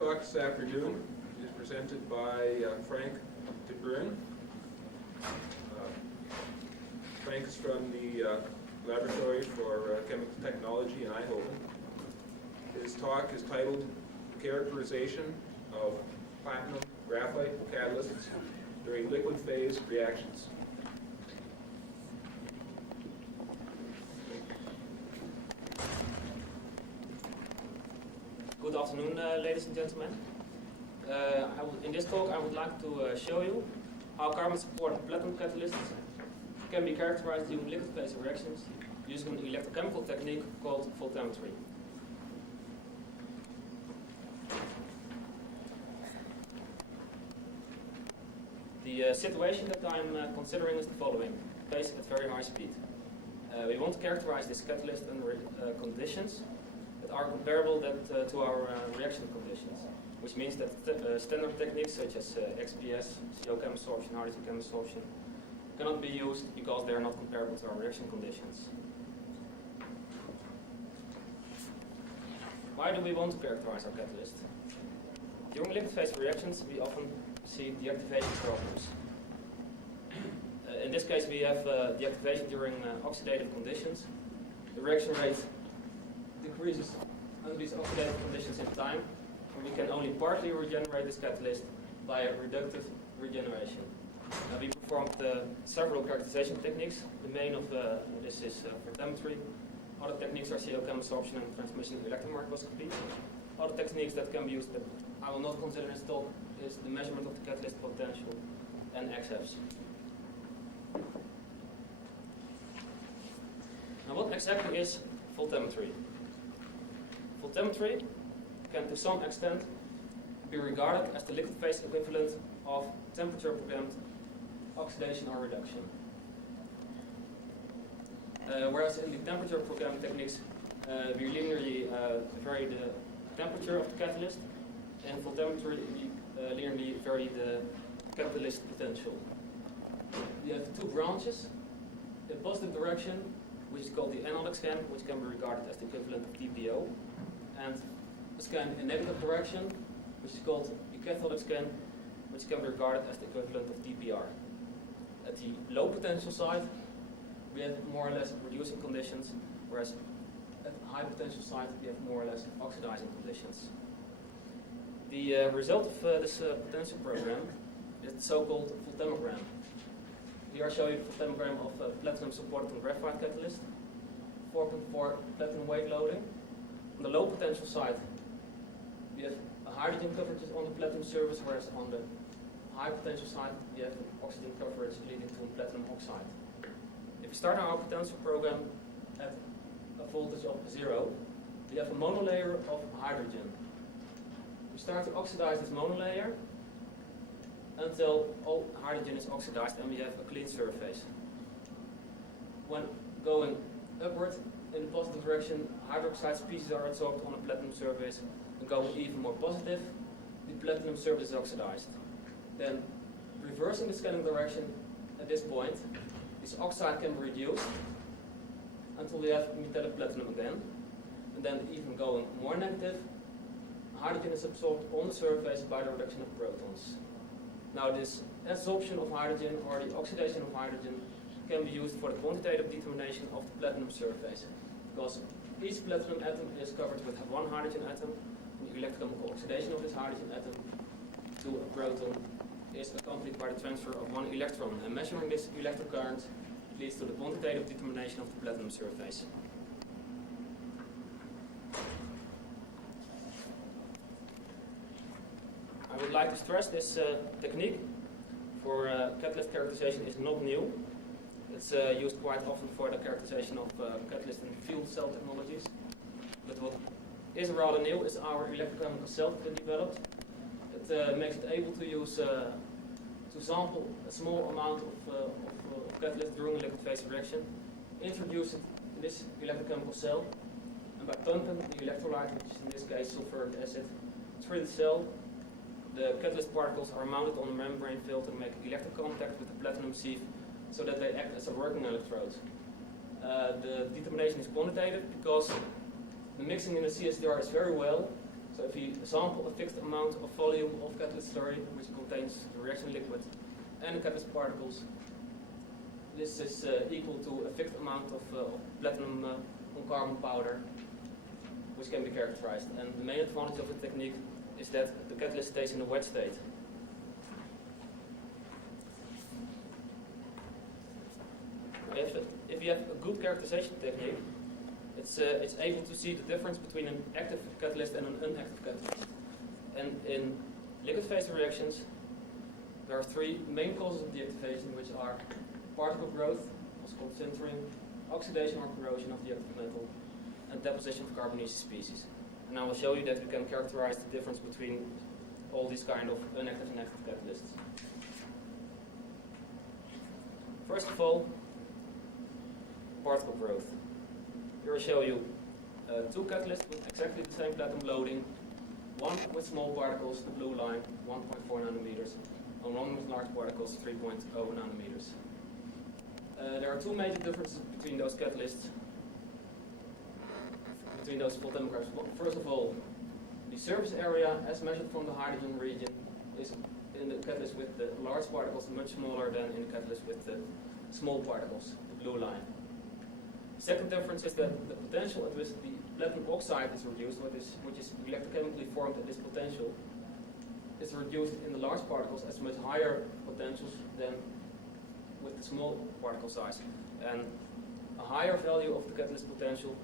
Talk this afternoon is presented by Frank de Bruijn. Frank is from the Laboratory for Chemical Technology in Eindhoven. His talk is titled Characterization of Platinum Graphite Catalysts During Liquid Phase Reactions. Good afternoon, ladies and gentlemen. In this talk, I would like to show you how carbon-supported platinum catalysts can be characterized during liquid phase reactions using an electrochemical technique called voltammetry. The situation that I'm considering is the following: phase at very high speed. We want to characterize this catalyst under conditions that are comparable to our reaction conditions, which means that standard techniques such as XPS, CO chem absorption, hydrogen chem absorption cannot be used because they are not comparable to our reaction conditions. Why do we want to characterize our catalyst? During liquid phase reactions, we often see deactivation problems. In this case, we have deactivation during oxidative conditions. The reaction rate decreases under these oxidative conditions in time, and we can only partly regenerate this catalyst by a reductive regeneration. We performed several characterization techniques. The main of this is voltammetry. Other techniques are CO chem absorption and transmission electron microscopy. Other techniques that can be used that I will not consider in this talk is the measurement of the catalyst potential and XFs. Now, what exactly is voltammetry? Voltammetry can to some extent be regarded as the liquid phase equivalent of temperature programmed oxidation or reduction. Whereas in the temperature programming techniques we linearly vary the temperature of the catalyst, and voltammetry we linearly vary the catalyst potential. We have two branches: the positive direction, which is called the anodic scan, which can be regarded as the equivalent of TPO, and a scan in negative direction, which is called the cathodic scan, which can be regarded as the equivalent of TPR. At the low potential side, we have more or less reducing conditions, whereas at the high potential side, we have more or less oxidizing conditions. The result of this potential program is the so-called voltammogram. Here I show you the voltammogram of a platinum-supported graphite catalyst, 4.4 platinum weight loading. On the low potential side, we have a hydrogen coverage on the platinum surface, whereas on the high potential side, we have an oxygen coverage leading to a platinum oxide. If we start our potential program at a voltage of 0, we have a monolayer of hydrogen. We start to oxidize this monolayer until all hydrogen is oxidized and we have a clean surface. When going upward in the positive direction, hydroxide species are adsorbed on a platinum surface, and going even more positive, the platinum surface is oxidized. Then, reversing the scanning direction at this point, this oxide can be reduced until we have metallic platinum again, and then even going more negative, hydrogen is absorbed on the surface by the reduction of protons. Now, this adsorption of hydrogen or the oxidation of hydrogen can be used for the quantitative determination of the platinum surface, because each platinum atom is covered with one hydrogen atom, and the electrochemical oxidation of this hydrogen atom to a proton is accompanied by the transfer of one electron, and measuring this electron current leads to the quantitative determination of the platinum surface. I would like to stress this technique for catalyst characterization is not new. It's used quite often for the characterization of catalyst in fuel cell technologies. But what is rather new is our electrochemical cell that we developed. It makes it able to use to sample a small amount of catalyst during a liquid phase reaction, introduce it in this electrochemical cell, and by pumping the electrolyte, which is in this case sulfuric acid, through the cell, the catalyst particles are mounted on a membrane field to make electric contact with the platinum sieve so that they act as a working electrode. The determination is quantitative because the mixing in the CSTR is very well, so if you example, a fixed amount of volume of catalyst slurry, which contains the reaction liquid and the catalyst particles. This is equal to a fixed amount of platinum on carbon powder, which can be characterized. And the main advantage of the technique is that the catalyst stays in a wet state. If you have a good characterization technique, it's able to see the difference between an active catalyst and an inactive catalyst. And in liquid phase reactions, there are three main causes of deactivation, which are particle growth, also called sintering, oxidation or corrosion of the active metal, and deposition of carbonaceous species. And I will show you that we can characterize the difference between all these kind of inactive and active catalysts. First of all, particle growth. Here I show you two catalysts with exactly the same platinum loading, one with small particles, the blue line, 1.4 nanometers, and one with large particles, 3.0 nanometers. There are two major differences between those catalysts, between those full demographs. First of all, the surface area as measured from the hydrogen region is in the catalyst with the large particles much smaller than in the catalyst with the small particles, the blue line. The second difference is that the potential at which the platinum oxide is reduced, which is electrochemically formed at this potential, is reduced in the large particles as much higher potentials than with the small particle size. And a higher value of the catalyst potential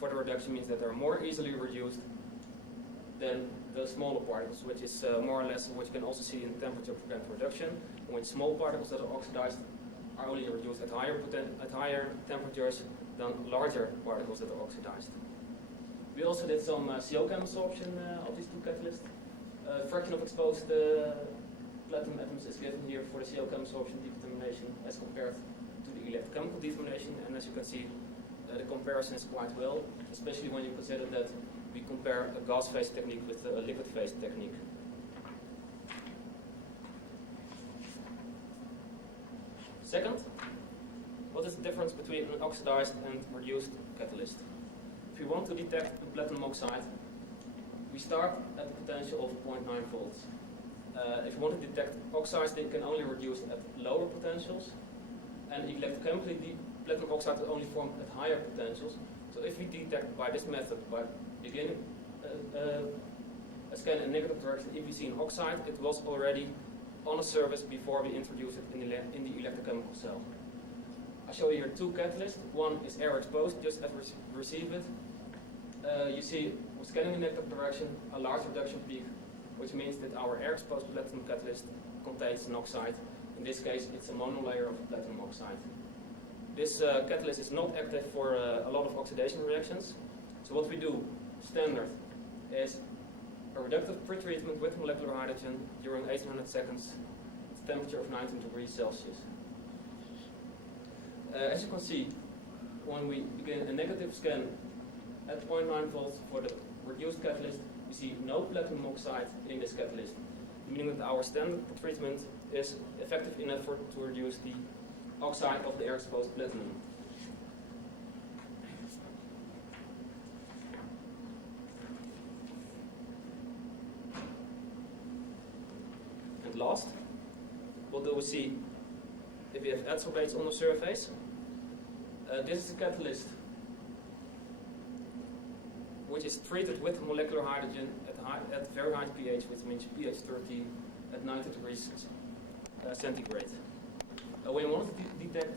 for the reduction means that they are more easily reduced than the smaller particles, which is more or less what you can also see in temperature prevent reduction, in which small particles that are oxidized are only reduced at higher temperatures than larger particles that are oxidized. We also did some CO chem absorption of these two catalysts. Fraction of exposed platinum atoms is given here for the CO chem absorption decontamination as compared to the electrochemical decontamination, and as you can see, the comparison is quite well, especially when you consider that we compare a gas phase technique with a liquid phase technique. Second, what is the difference between an oxidized and reduced catalyst? If we want to detect the platinum oxide, we start at the potential of 0.9 volts. If you want to detect oxides, they can only reduce at lower potentials, and electrochemically the platinum oxide will only form at higher potentials. So if we detect by this method, by beginning a scan in negative direction, if we see an oxide, it was already on a surface before we introduce it in the electrochemical cell. I show you here two catalysts. One is air exposed, just as we receive it. You see, with scanning in negative direction, a large reduction peak, which means that our air exposed platinum catalyst contains an oxide. In this case, it's a monolayer of platinum oxide. This catalyst is not active for a lot of oxidation reactions. So what we do, standard, is a reductive pretreatment with molecular hydrogen during 800 seconds at a temperature of 19 degrees Celsius. As you can see, when we begin a negative scan at 0.9 volts for the reduced catalyst, we see no platinum oxide in this catalyst, meaning that our standard pretreatment is effective enough to reduce the oxide of the air exposed platinum. And last, what do we see if we have adsorbates on the surface? This is a catalyst which is treated with molecular hydrogen at very high pH, which means pH 30 at 90 degrees centigrade. When we want to detect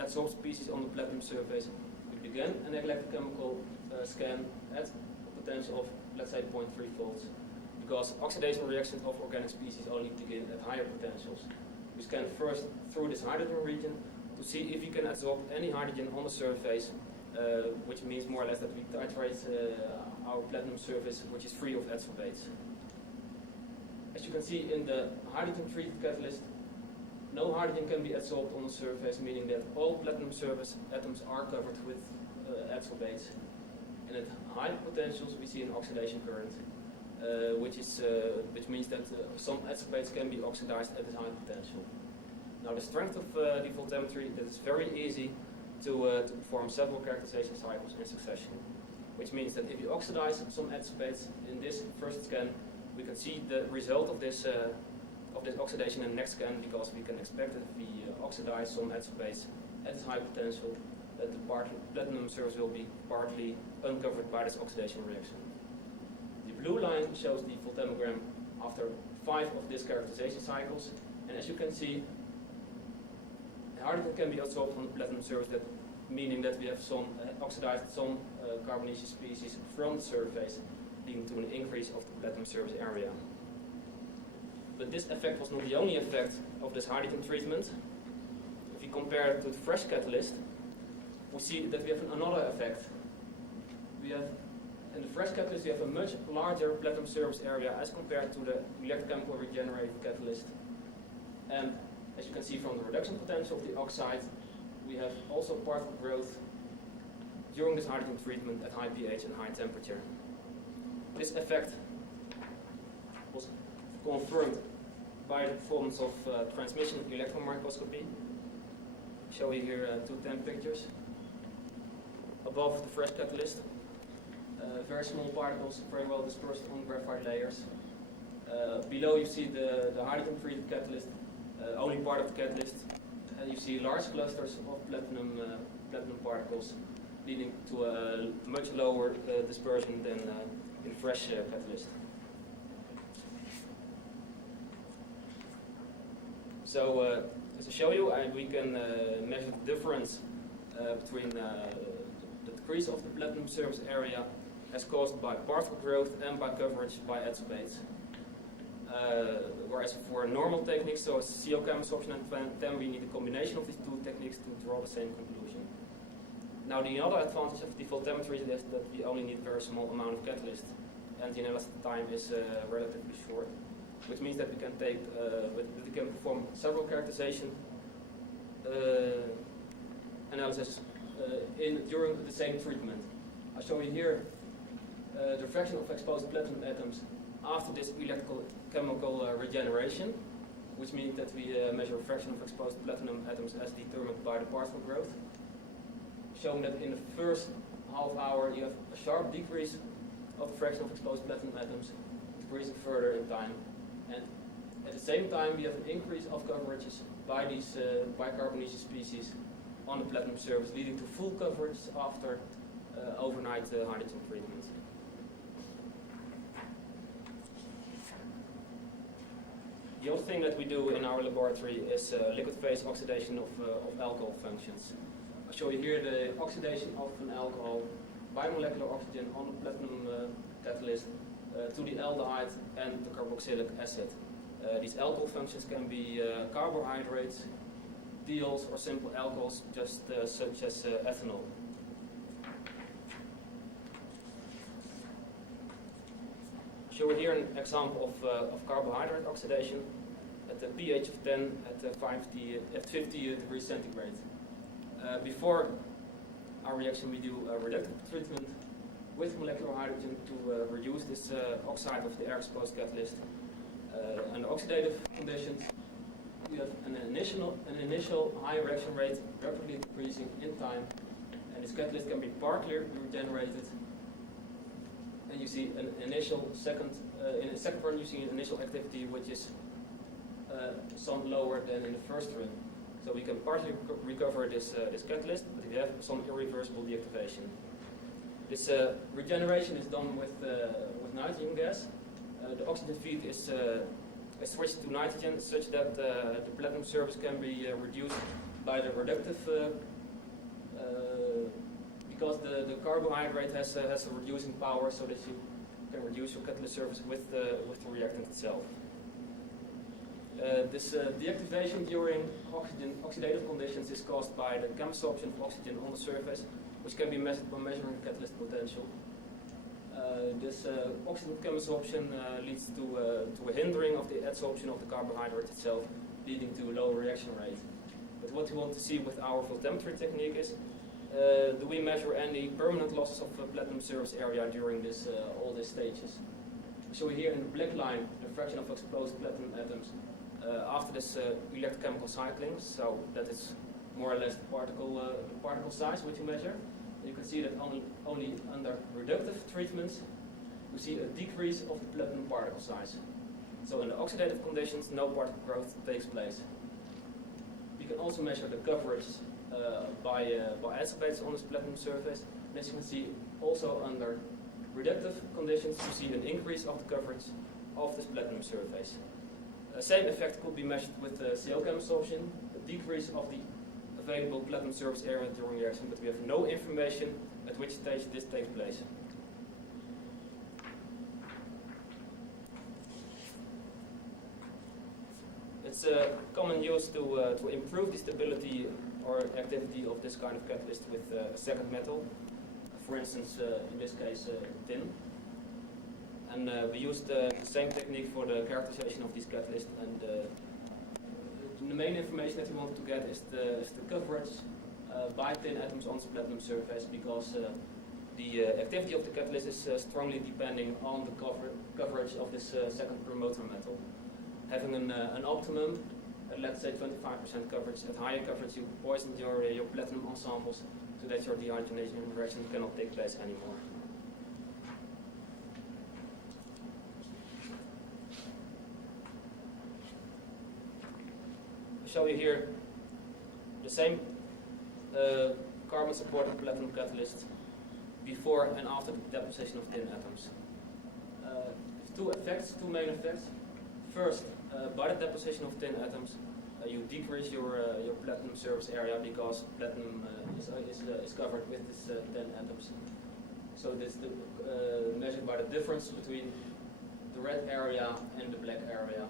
adsorbed species on the platinum surface, we begin an electrochemical scan at a potential of, let's say, 0.3 volts, because oxidation reactions of organic species only begin at higher potentials. We scan first through this hydrogen region to see if we can absorb any hydrogen on the surface, which means more or less that we titrate our platinum surface, which is free of adsorbates. As you can see in the hydrogen-treated catalyst, no hydrogen can be adsorbed on the surface, meaning that all platinum surface atoms are covered with adsorbates. And at high potentials, we see an oxidation current, which means that some adsorbates can be oxidized at this high potential. Now, the strength of the voltammetry, that is very easy to perform several characterization cycles in succession. which means that if you oxidize some adsorbate in this first scan, we can see the result of this oxidation in the next scan, because we can expect that if we oxidize some adsorbates at this high potential, that the platinum surface will be partly uncovered by this oxidation reaction. The blue line shows the voltammogram after 5 of these characterization cycles, and as you can see, hydrogen can be absorbed on the platinum surface, meaning that we have oxidized some carbonaceous species from the surface, leading to an increase of the platinum surface area. But this effect was not the only effect of this hydrogen treatment. If you compare it to the fresh catalyst, we see that we have another effect. In the fresh catalyst, we have a much larger platinum surface area as compared to the electrochemical regenerated catalyst. And as you can see from the reduction potential of the oxide, we have also particle growth during this hydrogen treatment at high pH and high temperature. This effect was confirmed by the performance of transmission electron microscopy. I show you here 2 TEM pictures. Above the fresh catalyst, very small particles, very well dispersed on graphite layers. Below you see the hydrogen treated catalyst, only part of the catalyst, and you see large clusters of platinum particles, leading to a much lower dispersion than in fresh catalyst. So, as I show you, we can measure the difference between the decrease of the platinum surface area as caused by particle growth and by coverage by adsorbates. Whereas for normal techniques, so as CO chem absorption and TEM, we need a combination of these 2 techniques to draw the same conclusion. Now, the other advantage of the voltammetry is that we only need a very small amount of catalyst, and the analysis time is relatively short, which means that we can we can perform several characterization analysis during the same treatment. I'll show you here the fraction of exposed platinum atoms after this electrochemical regeneration, which means that we measure a fraction of exposed platinum atoms as determined by the particle growth, showing that in the first half hour you have a sharp decrease of the fraction of exposed platinum atoms, decreasing further in time, and at the same time we have an increase of coverages by these bicarbonaceous species on the platinum surface, leading to full coverage after overnight hydrogen treatment. The other thing that we do in our laboratory is liquid phase oxidation of alcohol functions. I'll show you here the oxidation of an alcohol by molecular oxygen on the platinum catalyst to the aldehyde and the carboxylic acid. These alcohol functions can be carbohydrates, diols, or simple alcohols, just such as ethanol. Show here an example of carbohydrate oxidation at a pH of 10 at 50 degrees centigrade. Before our reaction, we do a reductive treatment with molecular hydrogen to reduce this oxide of the air-exposed catalyst. Under oxidative conditions, you have an initial high reaction rate rapidly decreasing in time, and this catalyst can be partly regenerated. And you see an initial in the second run you see an initial activity which is some lower than in the first run. So we can partly recover this catalyst, but we have some irreversible deactivation. This regeneration is done with nitrogen gas. The oxygen feed is switched to nitrogen such that the platinum surface can be reduced by the reductive because the carbohydrate has a reducing power, so that you can reduce your catalyst surface with the reactant itself. This deactivation during oxidative conditions is caused by the chem absorption of oxygen on the surface, which can be measured by measuring catalyst potential. This oxygen chem absorption leads to a hindering of the adsorption of the carbohydrate itself, leading to a lower reaction rate. But what we want to see with our voltammetry technique is, do we measure any permanent losses of platinum surface area during all these stages? So here in the black line, the fraction of exposed platinum atoms after this electrochemical cycling, so that is more or less the particle size which you measure. you can see that only under reductive treatments we see a decrease of the platinum particle size. So in the oxidative conditions, no particle growth takes place. You can also measure the coverage by adsorbates on this platinum surface. And as you can see, also under reductive conditions, you see an increase of the coverage of this platinum surface. Same effect could be measured with CL-chem absorption, a decrease of the available platinum surface area during reaction, but we have no information at which stage this takes place. It's common use to improve the stability or activity of this kind of catalyst with a second metal, for instance, in this case, tin. And we used the same technique for the characterization of these catalysts. And the main information that we want to get is the coverage by tin atoms on the platinum surface, because the activity of the catalyst is strongly depending on the coverage of this second promoter metal. Having an optimum, let's say 25% coverage, at higher coverage you poison your platinum ensembles so that your dehydrogenation reaction cannot take place anymore. I show you here the same carbon-supported platinum catalyst before and after the deposition of tin atoms. Two main effects. First, by the deposition of tin atoms, you decrease your platinum surface area because platinum is covered with this tin atoms. So this is measured by the difference between the red area and the black area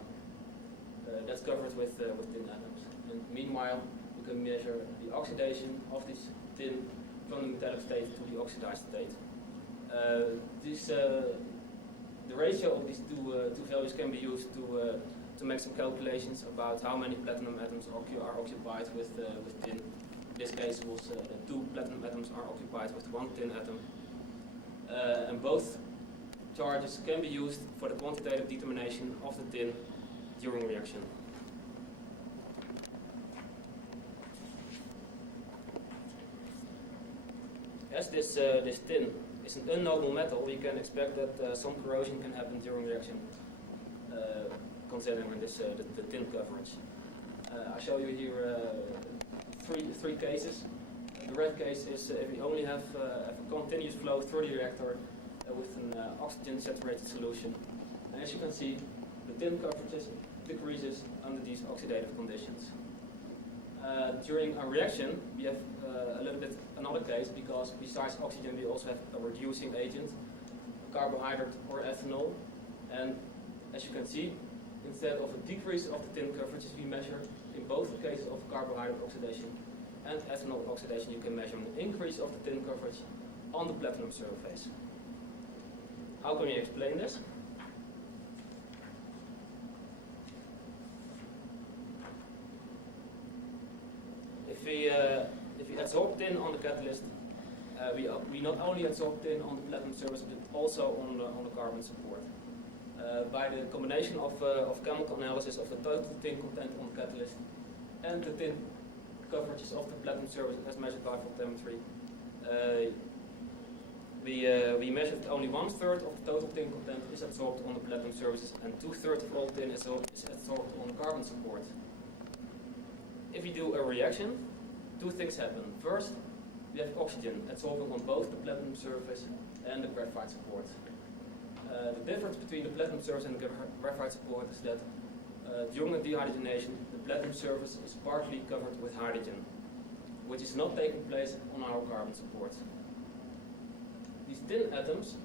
that's covered with tin atoms. And meanwhile, you can measure the oxidation of this tin from the metallic state to the oxidized state. The ratio of these two values can be used to make some calculations about how many platinum atoms are occupied with tin. In this case, it was 2 platinum atoms are occupied with 1 tin atom. And both charges can be used for the quantitative determination of the tin during reaction. As this tin is an unnoble metal, we can expect that some corrosion can happen during reaction, considering this the tin coverage. I show you here three cases. The red case is if we only have a continuous flow through the reactor with an oxygen-saturated solution. And as you can see, the tin coverage decreases under these oxidative conditions. During a reaction, we have a little bit another case, because besides oxygen we also have a reducing agent, carbohydrate or ethanol. And as you can see, instead of a decrease of the tin coverages, we measure in both cases of carbohydrate oxidation and ethanol oxidation, you can measure an increase of the tin coverage on the platinum surface. How can you explain this? If we adsorb tin on the catalyst, we not only adsorb tin on the platinum surface, but also on the carbon support. By the combination of chemical analysis of the total tin content on the catalyst and the tin coverages of the platinum surface as measured by voltammetry, we measured only 1/3 of the total tin content is adsorbed on the platinum surfaces, and 2/3 of all tin is adsorbed on the carbon support. If we do a reaction, 2 things happen. First, we have oxygen adsorbing on both the platinum surface and the graphite support. The difference between the platinum surface and the graphite support is that during the dehydrogenation, the platinum surface is partly covered with hydrogen, which is not taking place on our carbon support. These tin atoms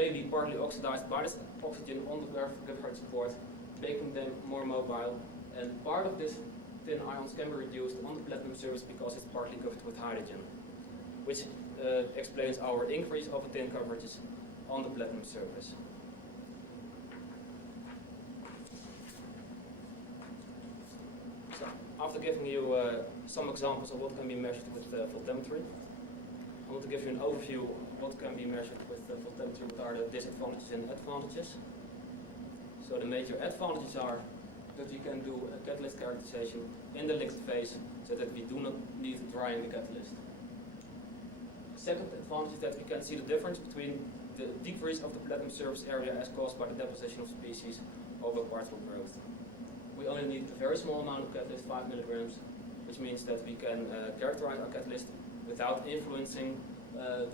may be partly oxidized by this oxygen on the graphite support, making them more mobile, and part of this tin ions can be reduced on the platinum surface because it's partly covered with hydrogen, which explains our increase of the tin coverages on the platinum surface. So, after giving you some examples of what can be measured with voltammetry, I want to give you an overview of what can be measured with voltammetry, what are the disadvantages and advantages. So the major advantages are that we can do a catalyst characterization in the liquid phase so that we do not need drying the catalyst. second advantage is that we can see the difference between the decrease of the platinum surface area as caused by the deposition of species over particle growth. We only need a very small amount of catalyst, 5 milligrams, which means that we can characterize our catalyst without influencing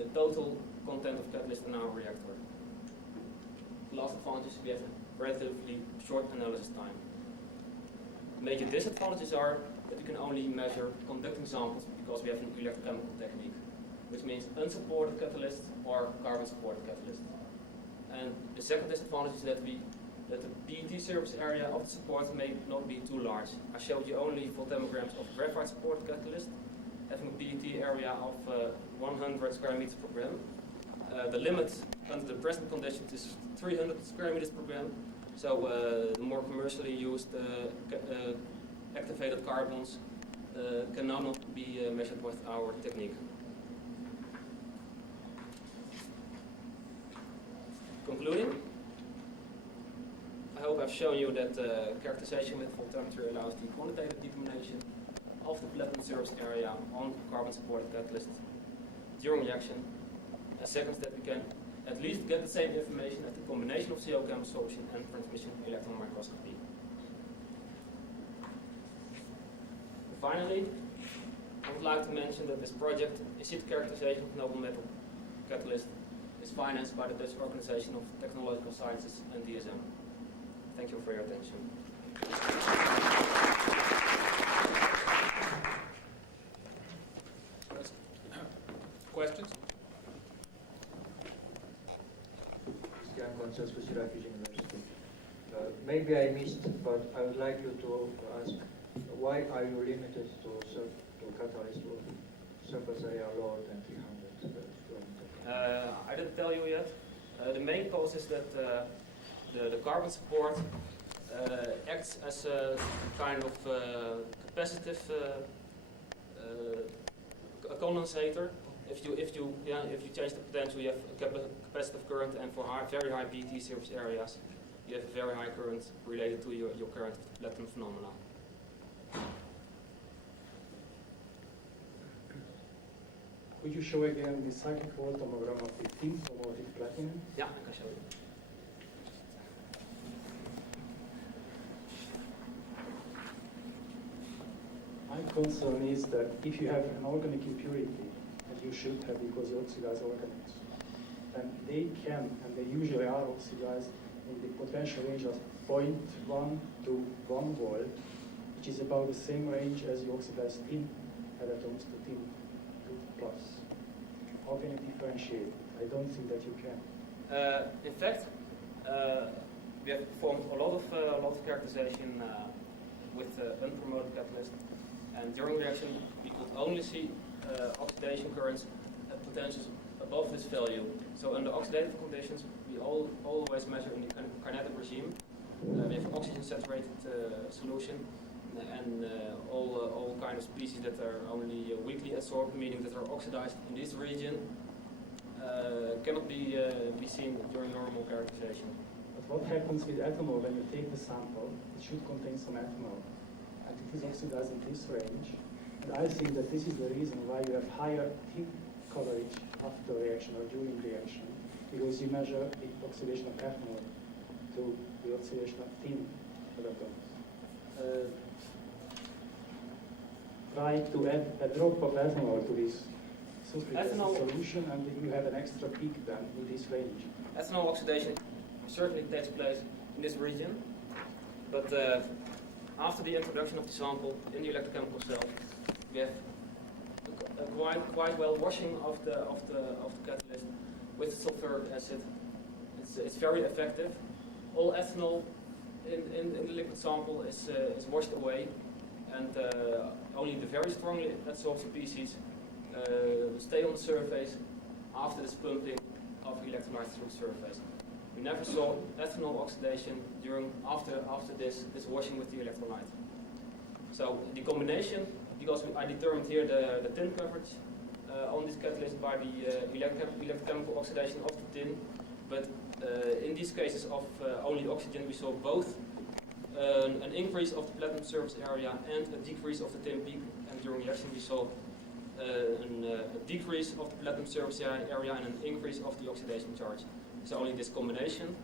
the total content of catalyst in our reactor. Last advantage is we have a relatively short analysis time. Major disadvantages are that we can only measure conducting samples because we have an electrochemical technique, which means unsupported catalyst or carbon-supported catalyst. And the second disadvantage is that the PET surface area of the support may not be too large. I showed you only 4 demograms of graphite-supported catalyst, having a PET area of 100 square meters per gram. The limit under the present conditions is 300 square meters per gram. So the more commercially used activated carbons can now not be measured with our technique. Concluding, I hope I've shown you that characterization with voltammetry allows the quantitative determination of the platinum surface area on carbon-supported catalyst during reaction. And second, that we can at least get the same information as the combination of CO chem absorption and transmission electron microscopy. Finally, I would like to mention that this project, in situ characterization of noble metal catalyst, is financed by the Dutch Organization of Technological Sciences and DSM. Thank you for your attention. Questions? With Syracuse University. Maybe I missed, but I would like you to ask, why are you limited to catalyst with surface area lower than 300 kilometers? I didn't tell you yet. The main cause is that the carbon support acts as a kind of capacitive condensator. If you change the potential, you have a capacitive current, and for very high PET surface areas, you have a very high current related to your current platinum phenomena. Could you show again the cyclic volt tomogram of the thin chromatic platinum? Yeah, I can show you. My concern is that if you have an organic impurity, and you should have because you oxidize organics, then they can, and they usually are oxidized in the potential range of 0.1 to 1 volt, which is about the same range as you oxidize thin electrons to thin 2 plus. How can you differentiate? I don't think that you can. In fact, we have performed a lot of characterization with unpromoted catalyst, and during reaction we could only see oxidation currents at potentials above this value. So under oxidative conditions, we always measure in the kinetic regime. We have oxygen saturated solution, and all kind of species that are only weakly adsorbed, meaning that are oxidized in this region, cannot be seen during normal characterization. But what happens with ethanol when you take the sample? It should contain some ethanol, and it is oxidized in this range. And I think that this is the reason why you have higher thin coverage after reaction or during reaction, because you measure the oxidation of ethanol to the oxidation of thin electrons. Try to add a drop of ethanol to this sulfuric acid solution, and you have an extra peak then in this range. Ethanol oxidation certainly takes place in this region, but after the introduction of the sample in the electrochemical cell, we have a quite well washing of the catalyst with sulfuric acid. It's very effective. All ethanol in the liquid sample is washed away, and only the very strongly adsorbed species stay on the surface after this pumping of electrolytes through the surface. We never saw ethanol oxidation after this washing with the electrolyte. So the combination, because I determined here the tin coverage on this catalyst by the electrochemical oxidation of the tin, but in these cases of only oxygen, we saw both an increase of the platinum surface area and a decrease of the tin peak, and during reaction we saw a decrease of the platinum surface area and an increase of the oxidation charge. So only this combination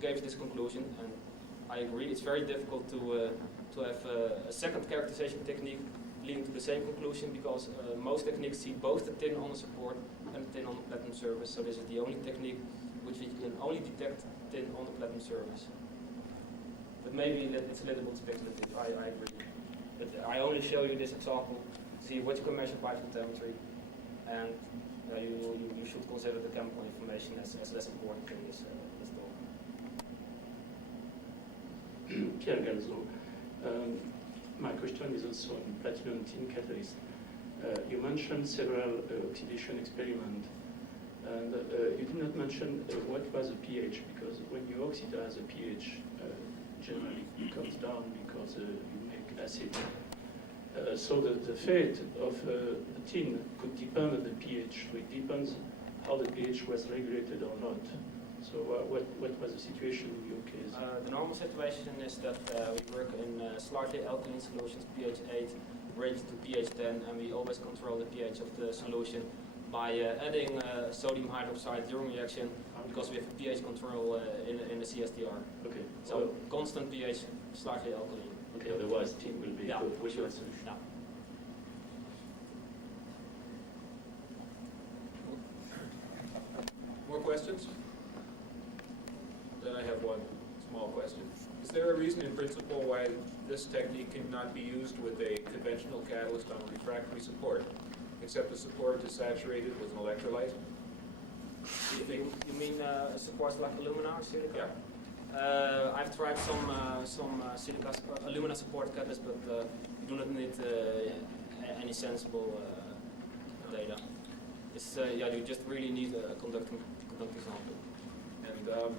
gave this conclusion, and I agree it's very difficult to have a second characterization technique leading to the same conclusion, because most techniques see both the tin on the support and the tin on the platinum surface. So this is the only technique which we can only detect tin on the platinum surface. But maybe it's a little bit speculative, I agree. But I only show you this example to see what you can measure by photometry, and you should consider the chemical information as less important in this talk. Pierre Galzo. My question is also on platinum tin catalyst. You mentioned several oxidation experiments, and you did not mention what was the pH, because when you oxidize, the pH generally comes down because you make acid. So the fate of the tin could depend on the pH. So it depends how the pH was regulated or not. So what was the situation in your case? The normal situation is that we work in slightly alkaline solutions, pH 8, raised to pH 10, and we always control the pH of the solution by adding sodium hydroxide during reaction, because we have a pH control in the CSTR. Okay. So constant pH, slightly alkaline. Okay, otherwise tin will be yeah, good. sure. Solution. Yeah. More questions? Then I have one small question. Is there a reason in principle why this technique cannot be used with a conventional catalyst on a refractory support, except the support is saturated with an electrolyte? You mean supports like alumina or silica? Yeah. I've tried some silica alumina support catalysts, but you do not need any sensible data. It's you just really need a conducting sample. And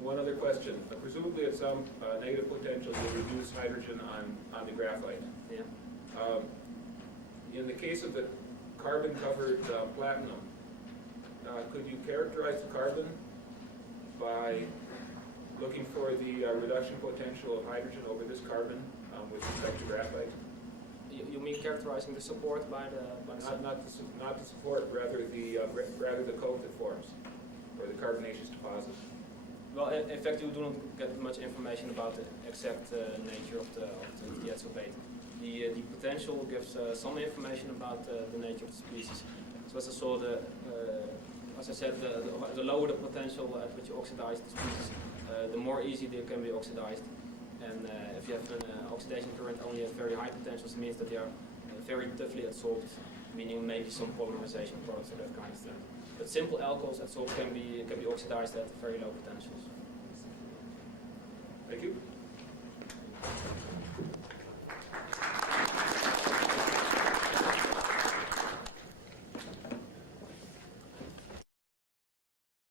one other question. Presumably at some negative potential you'll reduce hydrogen on the graphite. Yeah. In the case of the carbon-covered platinum, could you characterize the carbon by looking for the reduction potential of hydrogen over this carbon with respect to graphite? You mean characterizing the support by the Not the support, rather the coat that forms, or the carbonaceous deposit. Well, in fact, you do not get much information about the exact nature of the adsorbate. The potential gives some information about the nature of the species. So as I saw, as I said, the lower the potential at which you oxidize the species, the more easy they can be oxidized. And if you have an oxidation current only at very high potentials, it means that they are very toughly adsorbed, meaning maybe some polymerization products or that kind of thing. But simple alcohols adsorbed can be oxidized at very low potentials.